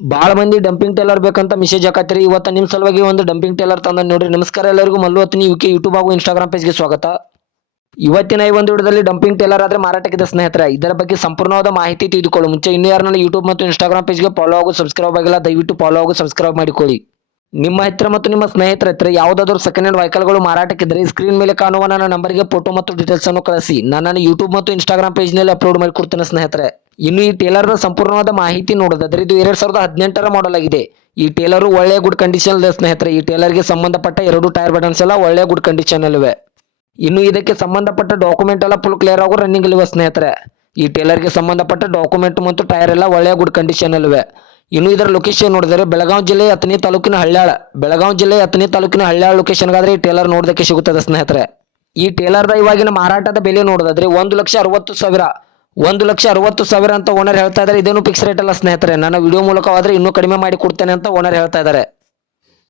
ಭಾಳ ಮಂದಿ dumping tailor ಬೇಕಂತ ಮೆಸೇಜ್ ಹಾಕತ್ತೀರಿ. ಇವತ್ತು ನಿಮ್ಮ ಸಲುವಾಗಿ ಒಂದು ಡಂಪಿಂಗ್ ಟೇಲರ್ ತಂದ ನೋಡ್ರಿ. ನಮಸ್ಕಾರ ಎಲ್ಲರಿಗೂ. ಮಲ್ಲು ಹೊತ್ತು ನೀವು ಯೂಟ್ಯೂಬ್ ಹಾಗೂ ಇನ್ಸ್ಟಾಗ್ರಾಮ್ ಪೇಜ್ಗೆ ಸ್ವಾಗತ. ಇವತ್ತಿನ ಈ ಒಂದು ವಿಡಿಯೋದಲ್ಲಿ ಡಂಪಿಂಗ್ ಟೇಲರ್ ಆದ್ರೆ ಮಾರಾಟಕ್ಕಿದೆ ಸ್ನೇಹಿತರೆ, ಇದರ ಬಗ್ಗೆ ಸಂಪೂರ್ಣವಾದ ಮಾಹಿತಿ ತಿಳಿದುಕೊಳ್ಳಿ. ಮುಂಚೆ ಇನ್ನೂ ಯಾರನ್ನ ಯೂಟ್ಯೂಬ್ ಮತ್ತು ಇನ್ಸ್ಟಾಗ್ರಾಮ್ ಪೇಜ್ಗೆ ಫಾಲೋ ಆಗೋ ಸಬ್ಸ್ಕ್ರೈಬ್ ಆಗಿಲ್ಲ, ದಯವಿಟ್ಟು ಫಾಲೋ ಆಗೋ ಸಬ್ಸ್ಕ್ರೈಬ್ ಮಾಡಿಕೊಳ್ಳಿ. ನಿಮ್ಮ ಹತ್ತಿರ ಮತ್ತು ನಿಮ್ಮ ಸ್ನೇಹಿತರ ಹತ್ರ ಯಾವುದಾದ್ರೂ ಸೆಕೆಂಡ್ ಹ್ಯಾಂಡ್ ವೆಹಿಕಲ್ಗಳು ಮಾರಾಟಕ್ಕಿದ್ರೆ ಸ್ಕ್ರೀನ್ ಮೇಲೆ ಕಾಣುವ ನನ್ನ ನಂಬರ್ಗೆ ಫೋಟೋ ಮತ್ತು ಡೀಟೇಲ್ಸ್ ಅನ್ನು ಕಳಿಸಿ. ನಾನು ಯೂಟ್ಯೂಬ್ ಮತ್ತು ಇನ್ಸ್ಟಾಗ್ರಾಮ್ ಪೇಜ್ನಲ್ಲಿ ಅಪ್ಲೋಡ್ ಮಾಡಿ ಕೊಡ್ತೇನೆ ಸ್ನೇಹಿತರೆ. ಇನ್ನು ಈ ಟೇಲರ್ದ ಸಂಪೂರ್ಣವಾದ ಮಾಹಿತಿ ನೋಡೋದಾದ್ರೆ ಇದು ಎರಡ್ ಸಾವಿರದ ಹದಿನೆಂಟರ ಮಾಡಲ್ ಆಗಿದೆ. ಈ ಟೇಲರು ಒಳ್ಳೆಯ ಗುಡ್ ಕಂಡೀಷನ್ ಇದೆ ಸ್ನೇಹಿತರೆ, ಈ ಟೇಲರ್ಗೆ ಸಂಬಂಧಪಟ್ಟ ಎರಡು ಟೈರ್ ಬಟನ್ಸ್ ಎಲ್ಲ ಒಳ್ಳೆಯ ಗುಡ್ ಕಂಡೀಷನ್ ಅಲ್ಲಿವೆ. ಇನ್ನು ಇದಕ್ಕೆ ಸಂಬಂಧಪಟ್ಟ ಡಾಕ್ಯುಮೆಂಟ್ ಎಲ್ಲ ಫುಲ್ ಕ್ಲಿಯರ್ ಆಗೋ ರನ್ನಿಂಗ್ ಇಲ್ಲಿವೆ ಸ್ನೇಹಿತರೆ. ಈ ಟೇಲರ್ಗೆ ಸಂಬಂಧಪಟ್ಟ ಡಾಕ್ಯುಮೆಂಟ್ ಮತ್ತು ಟೈರ್ ಎಲ್ಲ ಒಳ್ಳೆಯ ಗುಡ್ ಕಂಡೀಷನ್ ಅಲ್ಲಿವೆ. ಇನ್ನು ಇದರ ಲೊಕೇಶನ್ ನೋಡಿದರೆ ಬೆಳಗಾವಿ ಜಿಲ್ಲೆ ಹತ್ತನೇ ತಾಲೂಕಿನ ಹಳ್ಯಾಳ. ಬೆಳಗಾವಿ ಜಿಲ್ಲೆ ಹತ್ತನೇ ತಾಲೂಕಿನ ಹಳ್ಯಾಳ ಲೊಕೇಶನ್ಗಾದ್ರೆ ಈ ಟೇಲರ್ ನೋಡೋದಕ್ಕೆ ಸಿಗುತ್ತದೆ ಸ್ನೇಹಿತರೆ. ಈ ಟೇಲರ್ದ ಇವಾಗಿನ ಮಾರಾಟದ ಬೆಲೆ ನೋಡೋದಾದ್ರೆ ಒಂದು ಲಕ್ಷ ಅರವತ್ತು ಸಾವಿರ. ಒಂದು ಲಕ್ಷ ಅರವತ್ತು ಸಾವಿರ ಅಂತ ಓನರ್ ಹೇಳ್ತಾ ಇದ್ದಾರೆ. ಇದೇನು ಫಿಕ್ಸ್ ರೇಟ್ ಅಲ್ಲ ಸ್ನೇಹಿತರೆ. ನನ್ನ ವಿಡಿಯೋ ಮೂಲಕವಾದ್ರೆ ಇನ್ನೂ ಕಡಿಮೆ ಮಾಡಿ ಕೊಡ್ತೇನೆ ಅಂತ ಓನರ್ ಹೇಳ್ತಾ ಇದ್ದಾರೆ.